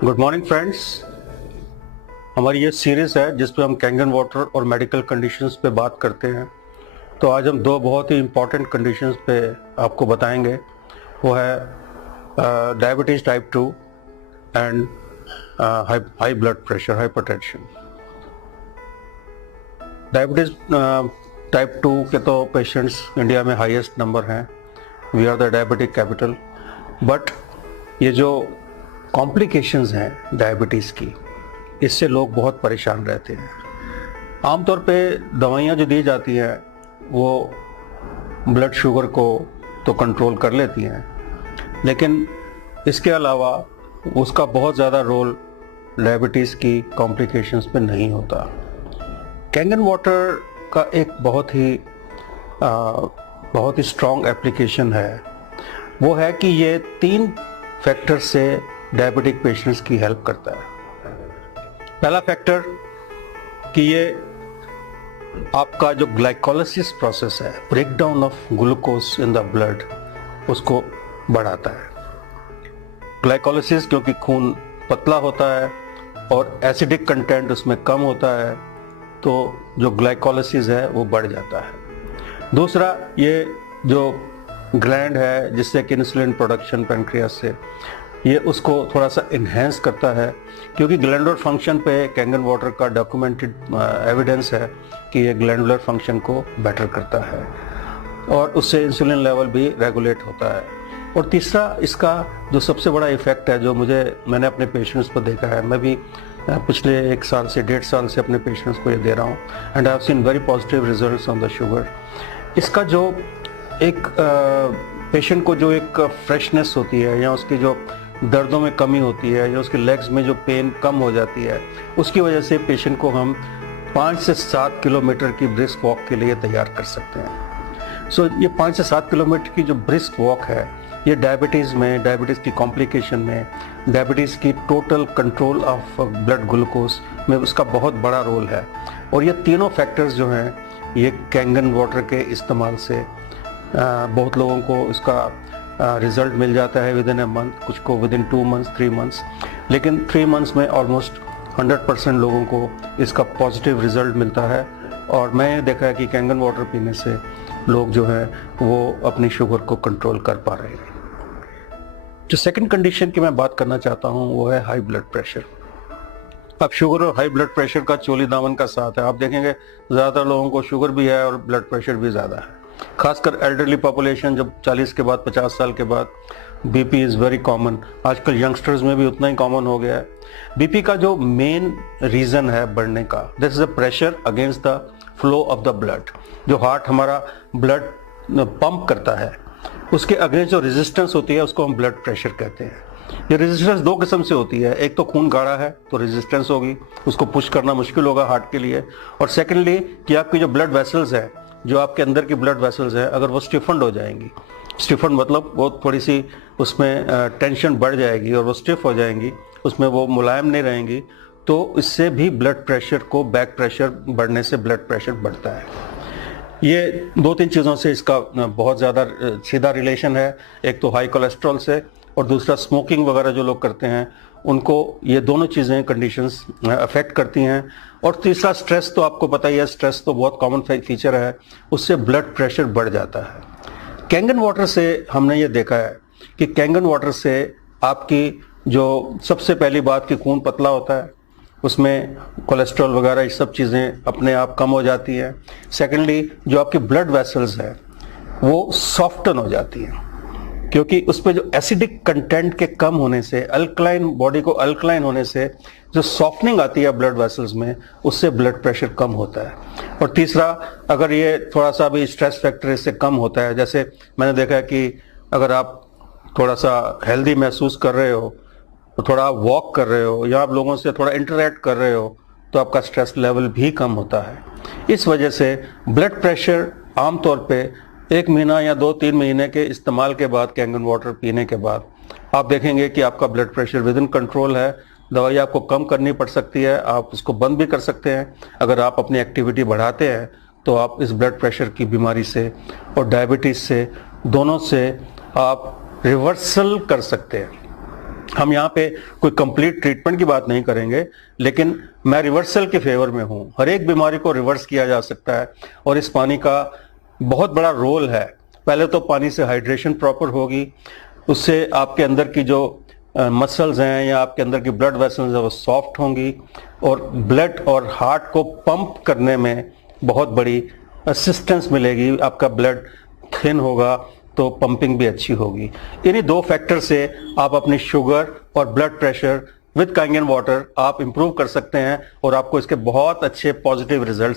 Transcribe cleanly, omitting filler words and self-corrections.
Good morning friends. हमारी ये series है जिस पे हम कैंगन वाटर और मेडिकल कंडीशंस पे बात करते हैं। तो आज हम दो बहुत ही इम्पॉर्टेंट कंडीशंस पे आपको बताएंगे। वो है diabetes type 2 and high blood pressure, hypertension. Diabetes type 2 के तो पेशेंट्स इंडिया में हाईएस्ट नंबर हैं। We are the diabetic capital. But ये जो कॉम्प्लिकेशंस हैं डायबिटीज़ की, इससे लोग बहुत परेशान रहते हैं। आमतौर पे दवाइयाँ जो दी जाती हैं वो ब्लड शुगर को तो कंट्रोल कर लेती हैं, लेकिन इसके अलावा उसका बहुत ज़्यादा रोल डायबिटीज़ की कॉम्प्लिकेशंस पे नहीं होता। कैंगन वाटर का एक बहुत ही स्ट्रॉन्ग एप्लीकेशन है। वो है कि ये 3 फैक्टर से डायबिटिक पेशेंट्स की हेल्प करता है। पहला फैक्टर कि ये आपका जो ग्लाइकोलाइसिस प्रोसेस है, break down of glucose in the blood, उसको बढ़ाता है। ग्लाइकोलाइसिस क्योंकि खून पतला होता है और एसिडिक कंटेंट उसमें कम होता है, तो जो ग्लाइकोलाइसिस है वो बढ़ जाता है। दूसरा, ये जो ग्लैंड है जिससे कि इंसुलिन प्रोडक्शन पैनक्रियास से, ये उसको थोड़ा सा इन्हेंस करता है, क्योंकि ग्लैंडुलर फंक्शन पे कैंगन वाटर का डॉक्यूमेंटेड एविडेंस है कि ये ग्लैंडुलर फंक्शन को बेटर करता है और उससे इंसुलिन लेवल भी रेगुलेट होता है। और तीसरा, इसका जो सबसे बड़ा इफेक्ट है, जो मैंने अपने पेशेंट्स को देखा है, मैं भी पिछले 1 साल से 1.5 साल से अपने पेशेंट्स को ये दे रहा हूँ, and I have seen very positive results on the sugar. इसका जो एक पेशेंट को जो एक फ्रेशनेस होती है, या उसकी जो दर्दों में कमी होती है, या उसके लेग्स में जो पेन कम हो जाती है, उसकी वजह से पेशेंट को हम 5 से 7 किलोमीटर की ब्रिस्क वॉक के लिए तैयार कर सकते हैं। सो ये 5 से 7 किलोमीटर की जो ब्रिस्क वॉक है, ये डायबिटीज़ की कॉम्प्लिकेशन में, डायबिटीज़ की total control of blood glucose में उसका बहुत बड़ा रोल है। और ये तीनों फैक्टर्स जो हैं, ये कैंगन वाटर के इस्तेमाल से बहुत लोगों को इसका रिज़ल्ट मिल जाता है विद इन ए मंथ, कुछ को विद इन 2 मंथ्स, 3 मंथ्स, लेकिन 3 मंथ्स में ऑलमोस्ट 100% लोगों को इसका पॉजिटिव रिज़ल्ट मिलता है। और मैं देखा है कि कैंगन वाटर पीने से लोग जो हैं वो अपनी शुगर को कंट्रोल कर पा रहे हैं। जो सेकंड कंडीशन की मैं बात करना चाहता हूँ वो है हाई ब्लड प्रेशर। अब शुगर और हाई ब्लड प्रेशर का चोली दामन का साथ है। आप देखेंगे ज़्यादातर लोगों को शुगर भी है और ब्लड प्रेशर भी ज़्यादा है, खासकर एल्डरली पॉपुलेशन। जब 40 के बाद, 50 साल के बाद बीपी इज़ वेरी कॉमन। आजकल यंगस्टर्स में भी उतना ही कॉमन हो गया है। बीपी का जो मेन रीज़न है बढ़ने का, this is the pressure against the flow of the blood. जो हार्ट हमारा ब्लड पंप करता है, उसके अगेंस्ट जो रेजिस्टेंस होती है, उसको हम ब्लड प्रेशर कहते हैं। ये रेजिस्टेंस 2 किस्म से होती है। एक तो खून गाढ़ा है तो रेजिस्टेंस होगी, उसको पुश करना मुश्किल होगा हार्ट के लिए। और सेकेंडली कि आपकी जो ब्लड वेसल्स है, जो आपके अंदर की ब्लड वेसल्स है, अगर वो स्टिफन्ड हो जाएंगी, स्टिफन्ड मतलब वो थोड़ी सी उसमें टेंशन बढ़ जाएगी और वो स्टिफ हो जाएंगी, उसमें वो मुलायम नहीं रहेंगी, तो इससे भी ब्लड प्रेशर को, बैक प्रेशर बढ़ने से ब्लड प्रेशर बढ़ता है। ये 2-3 चीज़ों से इसका बहुत ज़्यादा सीधा रिलेशन है। एक तो हाई कोलेस्ट्रॉल से, और दूसरा स्मोकिंग वगैरह जो लोग करते हैं उनको ये दोनों चीज़ें, कंडीशंस अफेक्ट करती हैं। और तीसरा, स्ट्रेस तो आपको पता ही है, स्ट्रेस तो बहुत कॉमन फीचर है, उससे ब्लड प्रेशर बढ़ जाता है। कैंगन वाटर से हमने ये देखा है कि कैंगन वाटर से आपकी जो सबसे पहली बात कि खून पतला होता है, उसमें कोलेस्ट्रॉल वगैरह ये सब चीज़ें अपने आप कम हो जाती हैं। सेकेंडली, जो आपकी ब्लड वेसल्स है वो सॉफ्टन हो जाती हैं, क्योंकि उस पर जो एसिडिक कंटेंट के कम होने से, अल्कलाइन, बॉडी को अल्कलाइन होने से जो सॉफ्टनिंग आती है ब्लड वेसल्स में, उससे ब्लड प्रेशर कम होता है। और तीसरा, अगर ये थोड़ा सा भी स्ट्रेस फैक्टर इससे कम होता है, जैसे मैंने देखा है कि अगर आप थोड़ा सा हेल्दी महसूस कर रहे हो, तो थोड़ा आप वॉक कर रहे हो, या आप लोगों से थोड़ा इंटरेक्ट कर रहे हो, तो आपका स्ट्रेस लेवल भी कम होता है। इस वजह से ब्लड प्रेशर आमतौर पे 1 महीना या 2-3 महीने के इस्तेमाल के बाद, कैंगन वाटर पीने के बाद, आप देखेंगे कि आपका blood pressure with in control है। दवाई आपको कम करनी पड़ सकती है, आप उसको बंद भी कर सकते हैं। अगर आप अपनी एक्टिविटी बढ़ाते हैं तो आप इस ब्लड प्रेशर की बीमारी से और डायबिटीज़ से, दोनों से आप रिवर्सल कर सकते हैं। हम यहाँ पे कोई कंप्लीट ट्रीटमेंट की बात नहीं करेंगे, लेकिन मैं रिवर्सल के फेवर में हूँ। हर एक बीमारी को रिवर्स किया जा सकता है और इस पानी का बहुत बड़ा रोल है। पहले तो पानी से हाइड्रेशन प्रॉपर होगी, उससे आपके अंदर की जो मसल्स हैं या आपके अंदर की ब्लड वेसल्स हैं वो सॉफ्ट होंगी और ब्लड और हार्ट को पंप करने में बहुत बड़ी असिस्टेंस मिलेगी। आपका ब्लड थिन होगा तो पंपिंग भी अच्छी होगी। इन्हीं दो फैक्टर से आप अपनी शुगर और ब्लड प्रेशर विद कांगेन वाटर आप इंप्रूव कर सकते हैं और आपको इसके बहुत अच्छे पॉजिटिव रिजल्ट्स